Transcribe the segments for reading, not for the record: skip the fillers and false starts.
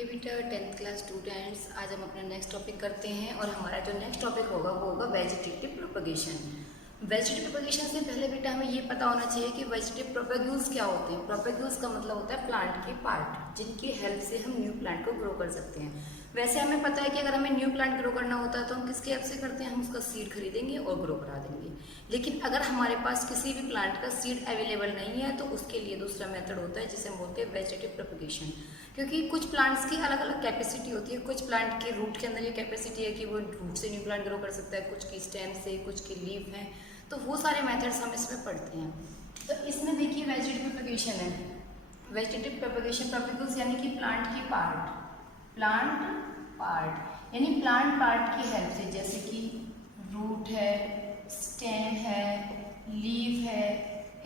Okay बेटा, 10th class students, आज हम अपना नेक्स्ट टॉपिक करते हैं और हमारा जो नेक्स्ट टॉपिक होगा वो होगा वेजिटेटिव प्रोपगेशन। वेजिटेटिव प्रोपगेशन से पहले बेटा हमें ये पता होना चाहिए कि वेजिटेटिव प्रोपग्यूल्स क्या होते हैं। प्रोपग्यूल्स का मतलब होता है प्लांट के पार्ट जिनकी हेल्प से हम न्यू प्लांट को ग्रो कर सकते हैं। वैसे हमें पता है कि अगर हमें न्यू प्लांट ग्रो करना होता है तो हम किसकी हेल्प से करते हैं, हम उसका सीड खरीदेंगे और ग्रो करा देंगे। लेकिन अगर हमारे पास किसी भी प्लांट का सीड अवेलेबल नहीं है तो उसके लिए दूसरा मेथड होता है जिसे हम बोलते हैं वेजिटेटिव प्रोपगेशन। क्योंकि कुछ प्लांट्स की अलग अलग कैपेसिटी होती है। कुछ प्लांट के रूट के अंदर ये कैपेसिटी है कि वो रूट से न्यू प्लांट ग्रो कर सकता है, कुछ की स्टेम से, कुछ की लीफ है। तो वो सारे मेथड्स हम इसमें पढ़ते हैं। तो इसमें देखिए वेजिटेटिव प्रोपगेशन है। वेजिटेटिव प्रोपगेशन प्रोपगेल्स यानी कि प्लांट की पार्ट यानी प्लांट पार्ट की हेल्प से, जैसे कि रूट है, स्टेम है, लीफ है,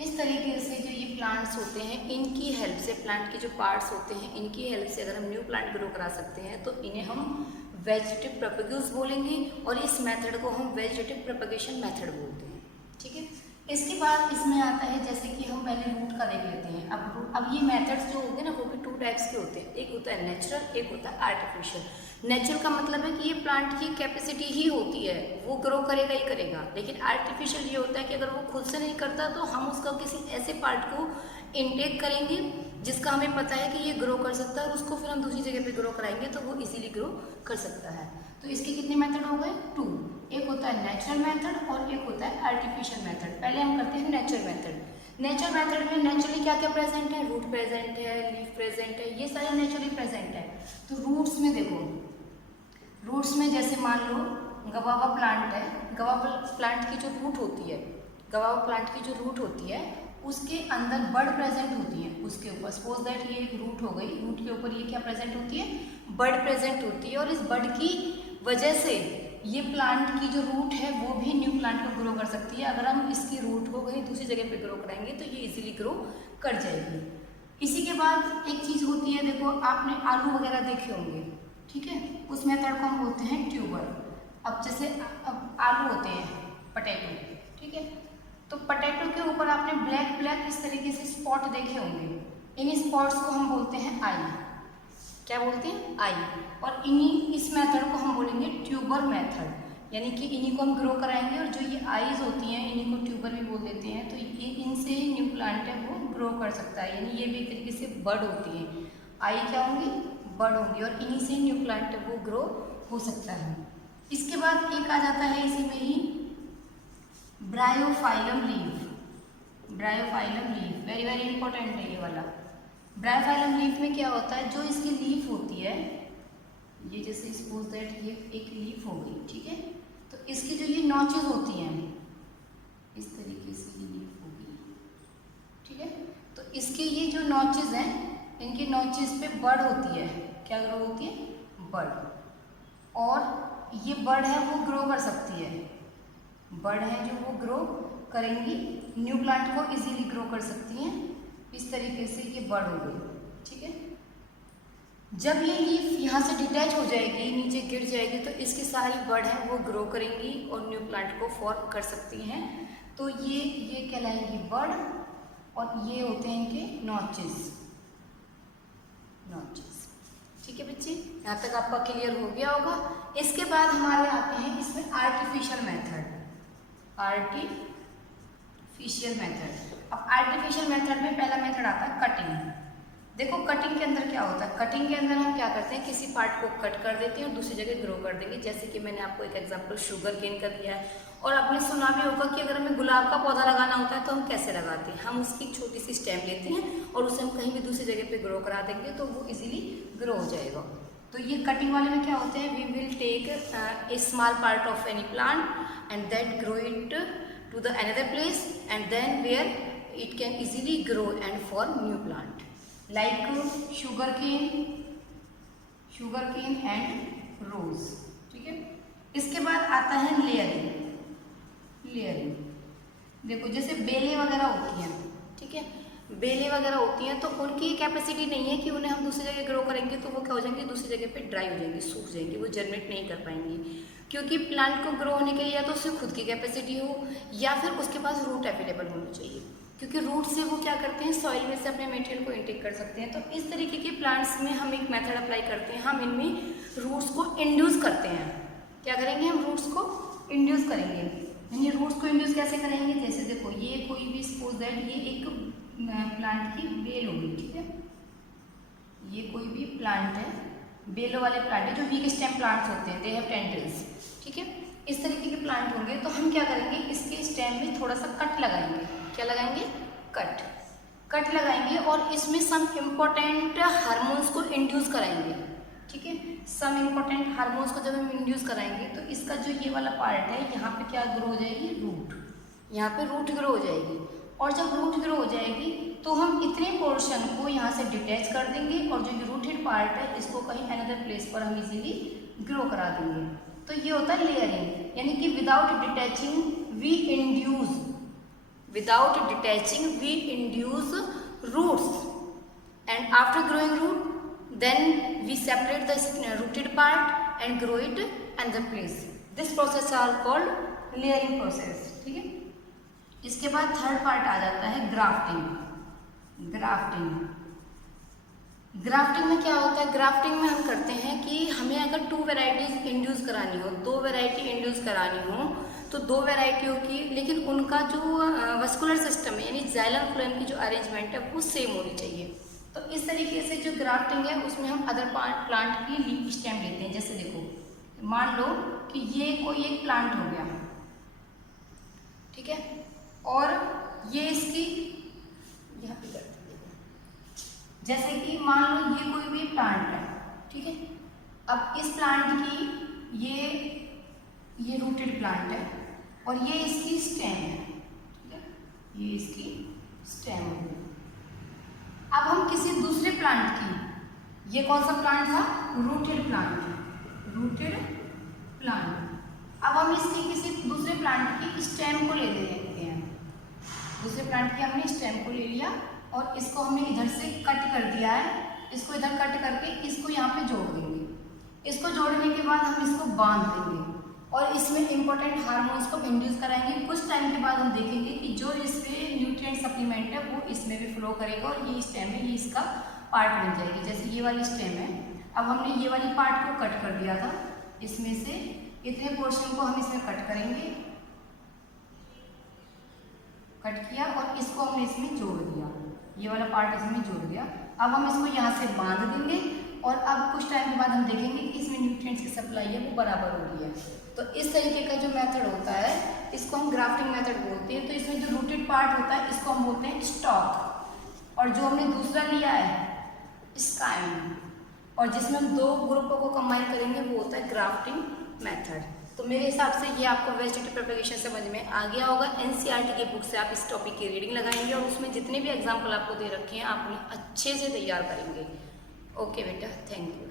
इस तरीके से जो ये प्लांट्स होते हैं इनकी हेल्प से, प्लांट के जो पार्ट्स होते हैं इनकी हेल्प से अगर हम न्यू प्लांट ग्रो करा सकते हैं तो इन्हें हम वेजिटेटिव प्रोपगेल्स बोलेंगे और इस मेथड को हम वेजिटेटिव प्रोपगेशन मेथड बोलते हैं। ठीक है, इसके बाद इसमें आता है जैसे कि हम पहले रूट का देख लेते हैं। अब ये मेथड्स जो होंगे ना वो भी 2 टाइप्स के होते हैं, एक होता है नेचुरल, एक होता है आर्टिफिशियल। नेचुरल का मतलब है कि ये प्लांट की कैपेसिटी ही होती है, वो ग्रो करेगा ही करेगा। लेकिन आर्टिफिशियल ये होता है कि अगर वो खुद से नहीं करता तो हम उसका किसी ऐसे पार्ट को इनटेक करेंगे जिसका हमें पता है कि ये ग्रो कर सकता है और उसको फिर हम दूसरी जगह पे ग्रो कराएंगे तो वो इजीली ग्रो कर सकता है। तो इसके कितने मेथड हो गए? 2। एक होता है नेचुरल मेथड और एक होता है आर्टिफिशियल मेथड। पहले हम करते हैं नेचुरल मेथड। नेचुरल मेथड में नेचुरली क्या क्या प्रेजेंट है? रूट प्रेजेंट है, लीफ प्रेजेंट है, ये सारे नेचुरली प्रेजेंट है। तो रूट्स में देखो, रूट्स में जैसे मान लो गवावा प्लांट है, गवावा प्लांट की जो रूट होती है, गवावा प्लांट की जो रूट होती है उसके अंदर बड प्रेजेंट होती है। उसके ऊपर सपोज दैट ये एक रूट हो गई, रूट के ऊपर ये क्या प्रेजेंट होती है? बड प्रेजेंट होती है। और इस बड की वजह से ये प्लांट की जो रूट है वो भी न्यू प्लांट को ग्रो कर सकती है। अगर हम इसकी रूट को कहीं दूसरी जगह पे ग्रो कराएंगे तो ये इजीली ग्रो कर जाएगी। इसी के बाद एक चीज़ होती है, देखो आपने आलू वगैरह देखे होंगे, ठीक है, उस मेथड को हम बोलते हैं ट्यूबर। अब जैसे अब आलू होते हैं, पटेटो, ठीक है, तो पटेटो के ऊपर आपने ब्लैक ब्लैक इस तरीके से स्पॉट देखे होंगे। इन स्पॉट्स को हम बोलते हैं आई। क्या बोलते हैं? आई। और इस मेथड को हम बोलेंगे ट्यूबर मेथड, यानी कि इन्हीं को हम ग्रो कराएंगे और जो ये आईज होती हैं इन्हीं को ट्यूबर भी बोल देते हैं। तो ये इनसे ही न्यू प्लांट है वो ग्रो कर सकता है, यानी ये भी एक तरीके से बड होती है। आई क्या होंगी? बड होंगी और इन्हीं से न्यू प्लांट है वो ग्रो हो सकता है। इसके बाद एक आ जाता है इसी में ही Bryophyllum leaf. Bryophyllum leaf very very important है ये वाला। ब्रायोफाइलम लीफ में क्या होता है, जो इसकी लीफ होती है, ये जैसे सपोज दैट ये एक लीफ हो गई, ठीक है, तो इसकी जो ये नॉचेस होती हैं इस तरीके से ये लीफ हो गई, ठीक है, तो इसके ये जो नॉचेस हैं इनकी नॉचेस पे बड होती है। क्या ग्रो होती है? बड। और ये बड है वो ग्रो कर सकती है, बड है जो वो ग्रो करेंगी, न्यू प्लांट को इजीली ग्रो कर सकती हैं। इस तरीके से ये बड हो गई, ठीक है। जब ये लीफ यहाँ से डिटैच हो जाएगी, नीचे गिर जाएगी, तो इसकी सारी बड है वो ग्रो करेंगी और न्यू प्लांट को फॉर्म कर सकती हैं। तो ये कहलाएंगी बड और ये होते हैं इनके नॉचेस। ठीक है बच्चे, यहाँ तक आपका क्लियर हो गया होगा। इसके बाद हमारे आते हैं इसमें आर्टिफिशियल मेथड। Artificial method. अब आर्टिफिशियल मेथड में पहला मेथड आता है कटिंग। देखो कटिंग के अंदर क्या होता है, कटिंग के अंदर हम क्या करते हैं, किसी पार्ट को कट कर देते हैं और दूसरी जगह ग्रो कर देंगे। जैसे कि मैंने आपको एक एग्जांपल शुगर केन का दिया है। और आपने सुना भी होगा कि अगर हमें गुलाब का पौधा लगाना होता है तो हम कैसे लगाते हैं, हम उसकी छोटी सी स्टेम लेते हैं और उसे हम कहीं भी दूसरी जगह पे ग्रो करा देंगे तो वो इजीली ग्रो हो जाएगा। तो ये कटिंग वाले में क्या होते हैं, we will take a small part of any plant and that grow it to the another place and then where it can easily grow and form new plant like sugar cane and rose, ठीक है। इसके बाद आता है layering. देखो जैसे बेलें वगैरह होती हैं, ठीक है, बेलें वगैरह होती हैं तो उनकी कैपेसिटी नहीं है कि उन्हें हम दूसरी जगह ग्रो करेंगे तो वो क्या हो जाएंगी, दूसरी जगह पे ड्राई हो जाएंगी, सूख जाएंगी, वो जर्मिनेट नहीं कर पाएंगी। क्योंकि प्लांट को ग्रो होने के लिए या तो उसकी खुद की कैपेसिटी हो या फिर उसके पास रूट अवेलेबल होनी चाहिए। क्योंकि रूट से वो क्या करते हैं, सॉइल में से अपने मटेरियल को इनटेक कर सकते हैं। तो इस तरीके के प्लांट्स में हम एक मेथड अप्लाई करते हैं, हम इनमें रूट्स को इंड्यूस करते हैं। क्या करेंगे, हम रूट्स को इंड्यूस करेंगे। यानी रूट्स को इंड्यूस कैसे करेंगे, जैसे देखो ये कोई भी सपोज दैट ये एक प्लांट की बेल होगी, ठीक है, ये कोई भी प्लांट है, बेलों वाले प्लांट है जो वीक स्टेम प्लांट्स होते हैं, दे हैव टेंडल्स, ठीक है। इस तरीके के प्लांट होंगे तो हम क्या करेंगे, इसके स्टेम में थोड़ा सा कट लगाएंगे। क्या लगाएंगे, कट लगाएंगे और इसमें सम इम्पोर्टेंट हार्मोन्स को इंड्यूस कराएंगे, ठीक है। सम इम्पोर्टेंट हार्मोन्स को जब हम इंड्यूस कराएंगे तो इसका जो ये वाला पार्ट है यहाँ पे क्या ग्रो हो जाएगी, रूट, यहाँ पे रूट ग्रो हो जाएगी। और जब रूट ग्रो हो जाएगी तो हम इतने पोर्शन को यहाँ से डिटैच कर देंगे और जो रूटेड पार्ट है इसको कहीं अनदर प्लेस पर हम इजीली ग्रो करा देंगे। तो ये होता है लेयरिंग, यानी कि without detaching we induce roots and after growing root then we separate the rooted part and grow it another place. This process are called layering process, ठीक है। इसके बाद थर्ड पार्ट आ जाता है ग्राफ्टिंग में क्या होता है, ग्राफ्टिंग में हम करते हैं कि हमें अगर 2 वैरायटीज इंड्यूस करानी हो, 2 वैरायटी इंड्यूस करानी हो तो 2 वैरायटियों की, लेकिन उनका जो वस्कुलर सिस्टम है यानी जाइलम फ्लोएम की जो अरेंजमेंट है वो सेम होनी चाहिए। तो इस तरीके से जो ग्राफ्टिंग है उसमें हम अदर प्लांट की लीफ स्टेम लेते हैं। जैसे देखो मान लो कि ये कोई एक प्लांट हो गया, ठीक है, और ये इसकी यहाँ पे करते हैं, जैसे कि मान लो ये कोई भी प्लांट है, ठीक है। अब इस प्लांट की ये रूटेड प्लांट है और ये इसकी स्टेम है, ठीक है, ये इसकी स्टेम है। अब हम किसी दूसरे प्लांट की, ये कौन सा प्लांट था, रूटेड प्लांट, अब हम इसकी किसी दूसरे प्लांट की स्टेम को ले लेते हैं। दूसरे प्लांट की हमने स्टेम को ले लिया और इसको हमने इधर से कट कर दिया है, इसको इधर कट करके इसको यहाँ पे जोड़ देंगे। इसको जोड़ने के बाद हम इसको बांध देंगे और इसमें इंपॉर्टेंट हार्मोन्स को इंड्यूस कराएंगे। कुछ टाइम के बाद हम देखेंगे कि जो इसमें न्यूट्रिएंट सप्लीमेंट है वो इसमें भी फ्लो करेगा और ये स्टेम है, ये इसका पार्ट बन जाएगी। जैसे ये वाली स्टेम है, अब हमने ये वाली पार्ट को कट कर दिया था, इसमें से इतने पोर्शन को हम इसमें कट करेंगे, कट किया और इसको हमने इसमें जोड़ दिया, ये वाला पार्ट इसमें जोड़ दिया। अब हम इसको यहाँ से बांध देंगे और अब कुछ टाइम के बाद हम देखेंगे कि इसमें न्यूट्रिएंट्स की सप्लाई है वो बराबर हो रही है। तो इस तरीके का जो मेथड होता है इसको हम ग्राफ्टिंग मेथड बोलते हैं। तो इसमें जो रूटेड पार्ट होता है इसको हम बोलते हैं स्टॉक, और जो हमने दूसरा लिया है स्काइम, और जिसमें हम 2 ग्रुपों को कंबाइन करेंगे वो होता है ग्राफ्टिंग मेथड। तो मेरे हिसाब से ये आपको वेजिटेटिव प्रोपेगेशन समझ में आ गया होगा। एनसीईआरटी की बुक से आप इस टॉपिक की रीडिंग लगाएंगे और उसमें जितने भी एग्जाम्पल आपको दे रखे हैं आप उन्हें अच्छे से तैयार करेंगे। ओके बेटा, थैंक यू।